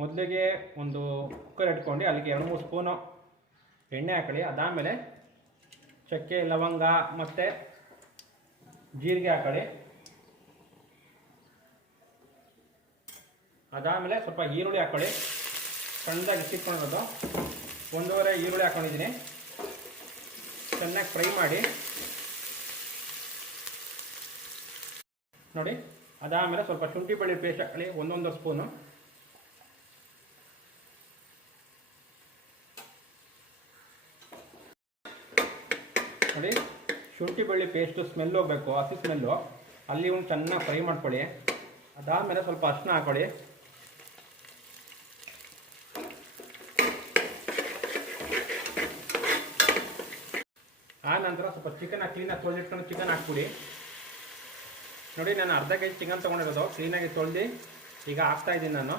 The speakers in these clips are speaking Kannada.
ಮೊದಲಿಗೆ ಒಂದು ಕುಕ್ಕರ್ ಇಟ್ಕೊಂಡು ಅಲ್ಲಿಗೆ 2-3 ಸ್ಪೂನು ಎಣ್ಣೆ ಹಾಕೊಳ್ಳಿ. ಅದಾದಮೇಲೆ ಚಕ್ಕೆ, ಲವಂಗ ಮತ್ತು ಜೀರಿಗೆ ಹಾಕೊಳ್ಳಿ. ಅದಾದಮೇಲೆ ಸ್ವಲ್ಪ ಈರುಳ್ಳಿ ಹಾಕೊಳ್ಳಿ. ಸಣ್ಣದಾಗಿ ಹೆಚ್ಚಿಟ್ಕೊಂಡಿರೋದು 1.5 ಈರುಳ್ಳಿ ಹಾಕ್ಕೊಂಡಿದ್ದೀನಿ. ಚೆನ್ನಾಗಿ ಫ್ರೈ ಮಾಡಿ ನೋಡಿ. ಅದಾದಮೇಲೆ ಸ್ವಲ್ಪ ಶುಂಠಿ ಬೆಳ್ಳುಳ್ಳಿ ಪೇಸ್ಟ್ ಹಾಕೊಳ್ಳಿ, 1 ಸ್ಪೂನು. ನೋಡಿ, ಶುಂಠಿ ಬೆಳ್ಳುಳ್ಳಿ ಪೇಸ್ಟು ಸ್ಮೆಲ್ ಹೋಗಬೇಕು, ಹಸಿ ಸ್ಮೆಲ್ಲು. ಅಲ್ಲಿ ಒಂದು ಚೆನ್ನಾಗಿ ಫ್ರೈ ಮಾಡ್ಕೊಳ್ಳಿ. ಅದಾದಮೇಲೆ ಸ್ವಲ್ಪ ಅರಿಶಿನ ಹಾಕೊಳ್ಳಿ. ಆ ನಂತರ ಸ್ವಲ್ಪ ಚಿಕನ್ ಕ್ಲೀನಾಗಿ ತೊಳೆದಿಟ್ಕೊಂಡು ಚಿಕನ್ ಹಾಕ್ಬಿಡಿ. ನೋಡಿ, ನಾನು ಅರ್ಧ ಕೆಜಿ ಚಿಕನ್ ತೊಗೊಂಡಿರೋದು, ಕ್ಲೀನಾಗಿ ತೊಳೆದು ಈಗ ಹಾಕ್ತಾಯಿದ್ದೀನಿ ನಾನು.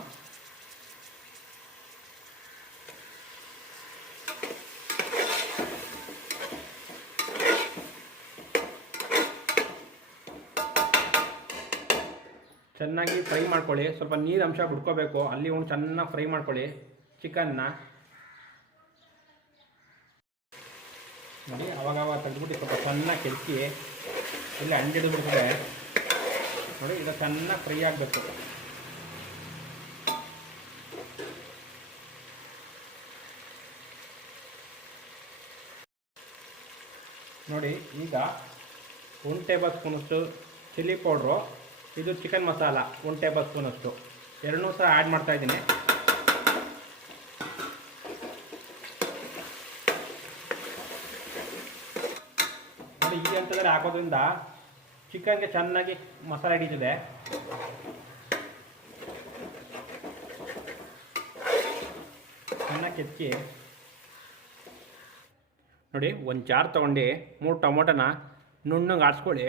ಚೆನ್ನಾಗಿ ಫ್ರೈ ಮಾಡ್ಕೊಳ್ಳಿ. ಸ್ವಲ್ಪ ನೀರು ಅಂಶ ಬಿಡ್ಕೋಬೇಕು, ಅಲ್ಲಿ ಒಂದು ಚೆನ್ನಾಗಿ ಫ್ರೈ ಮಾಡ್ಕೊಳ್ಳಿ ಚಿಕನ್ನ. ನೋಡಿ, ಅವಾಗವಾಗ ತೆಗೆದ್ಬಿಟ್ಟು ಸ್ವಲ್ಪ ಚೆನ್ನಾಗಿ ಕೆದಕಿ, ಇಲ್ಲಿ ಅಂಡಿಡು ಬಿಡ್ತದೆ ನೋಡಿ. ಇದು ಚೆನ್ನಾಗಿ ಫ್ರೈ ಆಗಬೇಕು. ನೋಡಿ, ಈಗ 1 ಟೇಬಲ್ ಸ್ಪೂನಷ್ಟು ಚಿಲ್ಲಿ ಪೌಡ್ರು, ಇದು ಚಿಕನ್ ಮಸಾಲ 1 ಟೇಬಲ್ ಸ್ಪೂನಷ್ಟು, ಎರಡನ್ನೂ ಸಹ ಆ್ಯಡ್ ಮಾಡ್ತಾಯಿದ್ದೀನಿ. ನೋಡಿ, ಈ ಹಂತದಲ್ಲಿ ಹಾಕೋದ್ರಿಂದ ಚಿಕನ್ಗೆ ಚೆನ್ನಾಗಿ ಮಸಾಲೆ ಹಿಡಿತದೆ. ಚೆನ್ನಾಗಿ ಕೆಚ್ಚಿ ನೋಡಿ. ಒಂದು ಜಾರ್ ತೊಗೊಂಡು 3 ಟೊಮೊಟೊನ ನುಣ್ಣಗೆ ಆಡಿಸ್ಕೊಳ್ಳಿ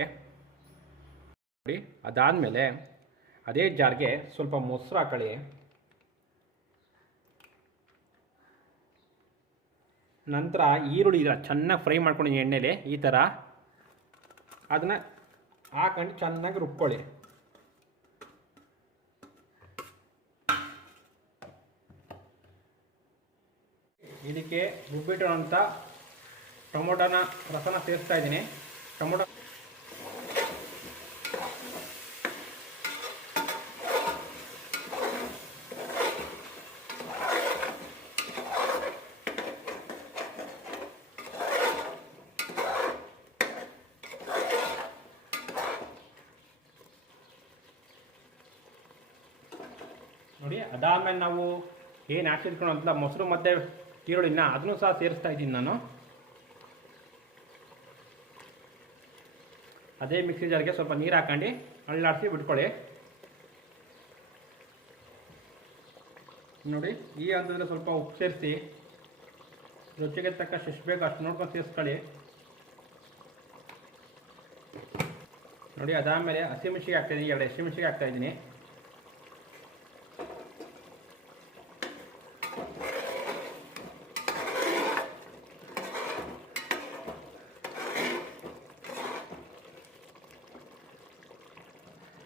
ನೋಡಿ. ಅದಾದಮೇಲೆ ಅದೇ ಜಾರ್ಗೆ ಸ್ವಲ್ಪ ಮೊಸರು ಹಾಕೊಳ್ಳಿ. ನಂತರ ಈರುಳ್ಳಿ ಚೆನ್ನಾಗಿ ಫ್ರೈ ಮಾಡ್ಕೊಂಡು ಎಣ್ಣೆಲಿ ಈ ಥರ ಅದನ್ನು ಹಾಕೊಂಡು ಚೆನ್ನಾಗಿ ರುಬ್ಕೊಳ್ಳಿ. ಇದಕ್ಕೆ ರುಬ್ಬಿಟ್ಟಿರೋಂಥ ಟೊಮೊಟೊನ ರಸನ ಸೇರಿಸ್ತಾ ಇದ್ದೀನಿ. ಟೊಮೊಟೊ ನೋಡಿ. ಅದಾದಮೇಲೆ ನಾವು ಏನು ಹಾಕಿಟ್ಕೊಳ್ಳೋಂಥ ಮೊಸರು ಮತ್ತು ಈರುಳ್ಳಿನ ಅದನ್ನು ಸಹ ಸೇರಿಸ್ತಾ ಇದ್ದೀನಿ ನಾನು. ಅದೇ ಮಿಕ್ಸಿ ಜಾರ್ಗೆ ಸ್ವಲ್ಪ ನೀರು ಹಾಕೊಂಡು ಅಳ್ಳಾಡಿಸಿ ಬಿಟ್ಕೊಳ್ಳಿ. ನೋಡಿ, ಈ ಹಂತದಲ್ಲಿ ಸ್ವಲ್ಪ ಉಪ್ಪು ಸೇರಿಸಿ ರುಚಿಗೆ ತಕ್ಕಷ್ಟು ಎಷ್ಟು ಬೇಕು ಅಷ್ಟು ನೋಡ್ಕೊಂಡು ಸೇರಿಸ್ಕೊಳ್ಳಿ ನೋಡಿ. ಅದಾದಮೇಲೆ ಹಸಿಮೆಣಸಿಗೆ ಹಾಕ್ತಾಯಿದ್ದೀನಿ, 2 ಹಸಿಮೆಣಸಿಗೆ ಹಾಕ್ತಾಯಿದ್ದೀನಿ.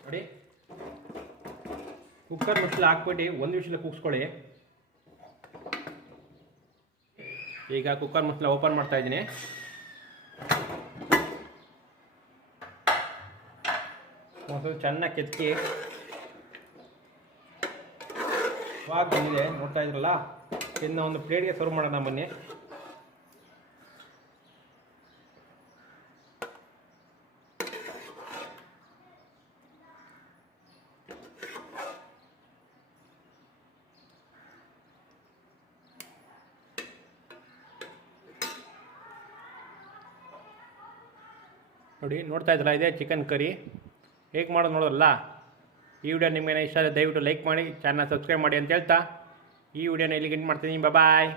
ನೋಡಿ, ಕುಕ್ಕರ್ ಮುಚ್ಚಳ ಹಾಕ್ಬಿಟ್ಟು 1 ವಿಷಲ್ ಕೂಗಿಸ್ಕೊಳ್ಳಿ. ಈಗ ಕುಕ್ಕರ್ ಮುಚ್ಚಳ ಓಪನ್ ಮಾಡ್ತಾ ಇದ್ದೀನಿ. ಮೊಸರು ಚೆನ್ನಾಗಿ ಕೆದಕಿ ಇವಾಗ ಬಂದಿದೆ, ನೋಡ್ತಾ ಇದ್ರಲ್ಲ. ಇನ್ನು ಒಂದು ಪ್ಲೇಟ್ಗೆ ಸರ್ವ್ ಮಾಡೋಣ ಬನ್ನಿ. ನೋಡಿ, ನೋಡ್ತಾ ಇದ್ರಲ್ಲ, ಇದೆ ಚಿಕನ್ ಕರಿ. ಹೇಗೆ ಮಾಡೋದು ನೋಡೋಲ್ಲ. ಈ ವಿಡಿಯೋ ನಿಮಗೆ ಇಷ್ಟ ಆದರೆ ದಯವಿಟ್ಟು ಲೈಕ್ ಮಾಡಿ, ಚಾನಲ್ ಸಬ್ಸ್ಕ್ರೈಬ್ ಮಾಡಿ ಅಂತ ಹೇಳ್ತಾ ಈ ವಿಡಿಯೋನ ಇಲ್ಲಿಗೆ ಎಂಡ್ ಮಾಡ್ತೀನಿ. ಬಾಯ್.